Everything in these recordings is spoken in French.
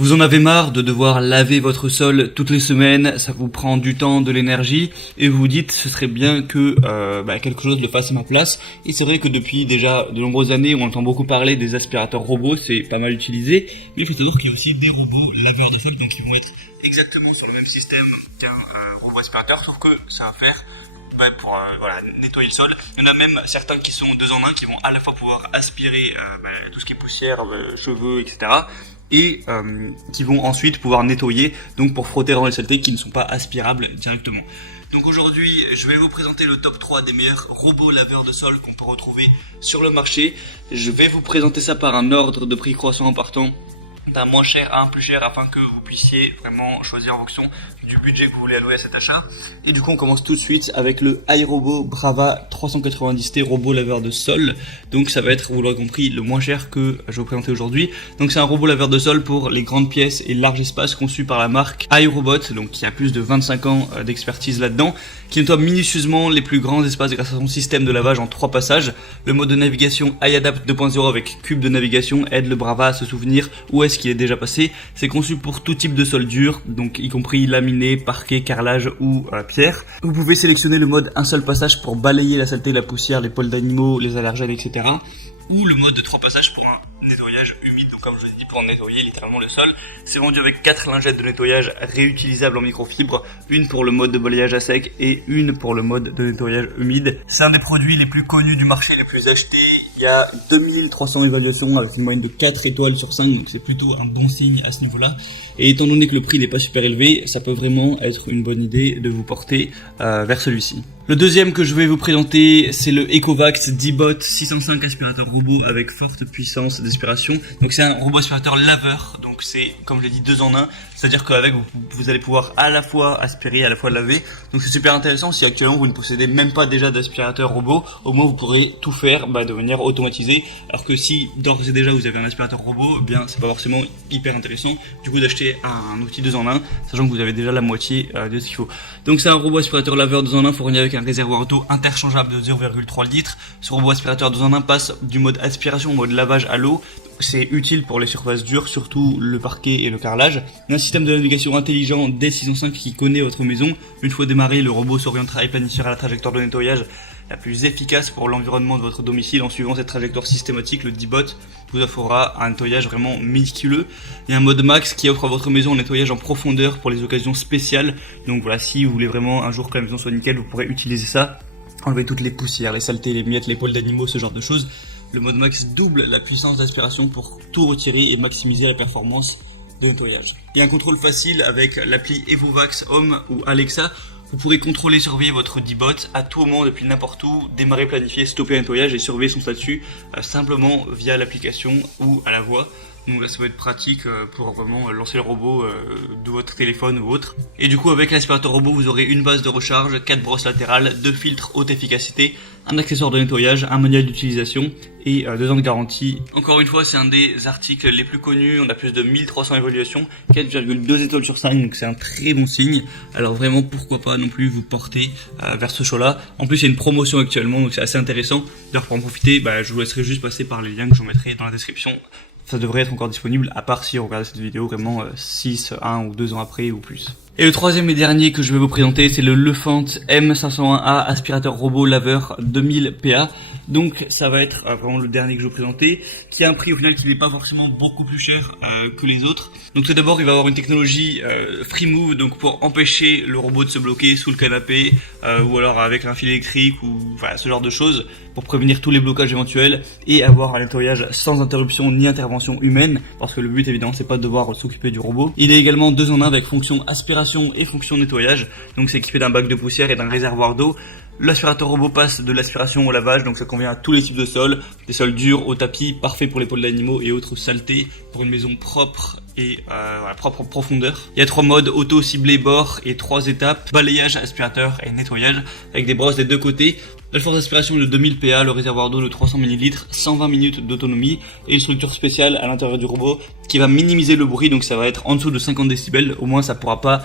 Vous en avez marre de devoir laver votre sol toutes les semaines, ça vous prend du temps, de l'énergie, et vous vous dites ce serait bien que quelque chose le fasse à ma place. Et c'est vrai que depuis déjà de nombreuses années, on entend beaucoup parler des aspirateurs robots, c'est pas mal utilisé, mais il faut savoir qu'il y a aussi des robots laveurs de sol, donc ils vont être exactement sur le même système qu'un robot aspirateur, sauf que c'est un fer pour nettoyer le sol. Il y en a même certains qui sont 2 en 1, qui vont à la fois pouvoir aspirer tout ce qui est poussière, cheveux, etc. et qui vont ensuite pouvoir nettoyer, donc pour frotter dans les saletés qui ne sont pas aspirables directement. Donc aujourd'hui, je vais vous présenter le top 3 des meilleurs robots laveurs de sol qu'on peut retrouver sur le marché. Je vais vous présenter ça par un ordre de prix croissant en partant d'un moins cher à un plus cher afin que vous puissiez vraiment choisir en fonction du budget que vous voulez allouer à cet achat. Et du coup on commence tout de suite avec le iRobot Brava 390T robot laveur de sol. Donc ça va être, vous l'aurez compris, le moins cher que je vais vous présenter aujourd'hui. Donc c'est un robot laveur de sol pour les grandes pièces et larges espaces conçu par la marque iRobot, donc qui a plus de 25 ans d'expertise là-dedans, qui nettoie minutieusement les plus grands espaces grâce à son système de lavage en 3 passages. Le mode de navigation iAdapt 2.0 avec cube de navigation aide le Brava à se souvenir où est-ce qu'il est déjà passé. C'est conçu pour tout type de sol dur, donc y compris laminé, parquet, carrelage ou pierre. Vous pouvez sélectionner le mode un seul passage pour balayer la saleté, la poussière, les poils d'animaux, les allergènes, etc. Ou le mode de 3 passages pour un nettoyage humide, donc comme je vous ai dit, pour nettoyer littéralement le sol. C'est vendu avec 4 lingettes de nettoyage réutilisables en microfibre, une pour le mode de balayage à sec et une pour le mode de nettoyage humide. C'est un des produits les plus connus du marché, les plus achetés. Il y a 2300 évaluations avec une moyenne de 4 étoiles sur 5, donc c'est plutôt un bon signe à ce niveau-là. Et étant donné que le prix n'est pas super élevé, ça peut vraiment être une bonne idée de vous porter vers celui-ci. Le deuxième que je vais vous présenter, c'est le Ecovacs D-Bot 605 aspirateur robot avec forte puissance d'aspiration. Donc c'est un robot aspirateur laveur, donc c'est comme je l'ai dit 2 en 1, c'est-à-dire qu'avec vous allez pouvoir à la fois aspirer, à la fois laver. Donc c'est super intéressant si actuellement vous ne possédez même pas déjà d'aspirateur robot, au moins vous pourrez tout faire de manière automatisée. Alors que si d'ores et déjà vous avez un aspirateur robot, eh bien c'est pas forcément hyper intéressant du coup d'acheter un outil 2 en 1, sachant que vous avez déjà la moitié de ce qu'il faut. Donc c'est un robot aspirateur laveur 2 en 1 fourni avec un réservoir auto interchangeable de 0,3 litres. Ce robot aspirateur 2 en 1 passe du mode aspiration au mode lavage à l'eau. C'est utile pour les surfaces dures, surtout le parquet et le carrelage. Il y a un système de navigation intelligent D605 qui connaît votre maison. Une fois démarré, le robot s'orientera et planifiera la trajectoire de nettoyage la plus efficace pour l'environnement de votre domicile. En suivant cette trajectoire systématique, le D-Bot vous offrira un nettoyage vraiment méticuleux. Il y a un mode max qui offre à votre maison un nettoyage en profondeur pour les occasions spéciales. Donc voilà, si vous voulez vraiment un jour que la maison soit nickel, vous pourrez utiliser ça. Enlever toutes les poussières, les saletés, les miettes, les poils d'animaux, ce genre de choses. Le mode max double la puissance d'aspiration pour tout retirer et maximiser la performance de nettoyage. Il y a un contrôle facile avec l'appli Evovacs Home ou Alexa. Vous pourrez contrôler et surveiller votre D-Bot à tout moment depuis n'importe où, démarrer, planifier, stopper un nettoyage et surveiller son statut simplement via l'application ou à la voix. Donc là ça va être pratique pour vraiment lancer le robot de votre téléphone ou autre. Et du coup avec l'aspirateur robot vous aurez une base de recharge, 4 brosses latérales, 2 filtres haute efficacité, un accessoire de nettoyage, un manuel d'utilisation et 2 ans de garantie. Encore une fois c'est un des articles les plus connus, on a plus de 1300 évaluations, 4,2 étoiles sur 5, donc c'est un très bon signe. Alors vraiment pourquoi pas non plus vous porter vers ce choix-là. En plus il y a une promotion actuellement donc c'est assez intéressant. D'ailleurs pour en profiter, je vous laisserai juste passer par les liens que je vous mettrai dans la description. Ça devrait être encore disponible, à part si vous regardez cette vidéo vraiment 6, 1 ou 2 ans après ou plus. Et le troisième et dernier que je vais vous présenter, c'est le Lefant M501A aspirateur robot laveur 2000 PA. Donc ça va être vraiment le dernier que je vais vous présenter, qui a un prix au final qui n'est pas forcément beaucoup plus cher que les autres. Donc tout d'abord il va avoir une technologie Free Move, donc pour empêcher le robot de se bloquer sous le canapé ou alors avec un fil électrique ou ce genre de choses, pour prévenir tous les blocages éventuels et avoir un nettoyage sans interruption ni intervention humaine, parce que le but évidemment c'est pas de devoir s'occuper du robot. Il est également 2 en 1 avec fonction aspiration et fonction nettoyage, donc c'est équipé d'un bac de poussière et d'un réservoir d'eau. L'aspirateur robot passe de l'aspiration au lavage, donc ça convient à tous les types de sols, des sols durs au tapis, parfait pour les poils d'animaux et autres saletés, pour une maison propre et propre en profondeur. Il y a 3 modes, auto, ciblé, bord et 3 étapes, balayage, aspirateur et nettoyage, avec des brosses des 2 côtés. La force d'aspiration est de 2000 PA, le réservoir d'eau de 300 ml, 120 minutes d'autonomie et une structure spéciale à l'intérieur du robot qui va minimiser le bruit, donc ça va être en dessous de 50 décibels, au moins ça pourra pas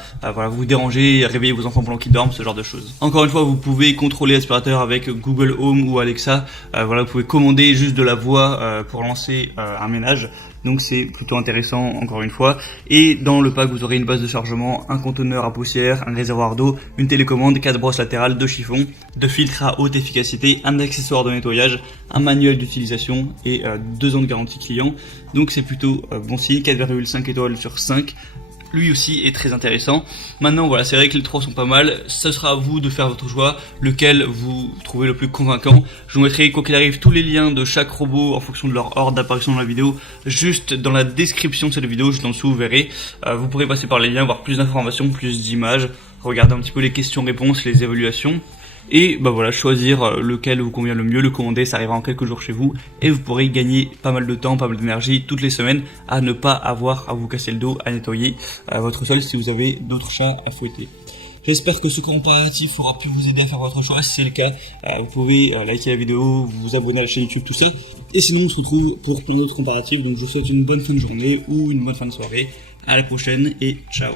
vous déranger, réveiller vos enfants pendant qu'ils dorment, ce genre de choses. Encore une fois, vous pouvez contrôler l'aspirateur avec Google Home ou Alexa, vous pouvez commander juste de la voix pour lancer un ménage. donc c'est plutôt intéressant encore une fois. Et dans le pack vous aurez une base de chargement, un conteneur à poussière, un réservoir d'eau, une télécommande, 4 brosses latérales, 2 chiffons, 2 filtres à haute efficacité, un accessoire de nettoyage, un manuel d'utilisation et 2 ans de garantie client. Donc c'est plutôt bon signe, 4,5 étoiles sur 5. Lui aussi est très intéressant. Maintenant voilà, c'est vrai que les trois sont pas mal. Ce sera à vous de faire votre choix, lequel vous trouvez le plus convaincant. Je vous mettrai quoi qu'il arrive tous les liens de chaque robot en fonction de leur ordre d'apparition dans la vidéo, juste dans la description de cette vidéo, juste en dessous vous verrez. Vous pourrez passer par les liens, voir plus d'informations, plus d'images, regarder un petit peu les questions-réponses, les évaluations. Et bah voilà, choisir lequel vous convient le mieux, le commander, ça arrivera en quelques jours chez vous et vous pourrez gagner pas mal de temps, pas mal d'énergie toutes les semaines à ne pas avoir à vous casser le dos, à nettoyer votre sol si vous avez d'autres chats à fouetter. J'espère que ce comparatif aura pu vous aider à faire votre choix. Si c'est le cas, vous pouvez liker la vidéo, vous abonner à la chaîne YouTube, tout ça. Et sinon on se retrouve pour plein d'autres comparatifs, donc je vous souhaite une bonne fin de journée ou une bonne fin de soirée. À la prochaine et ciao.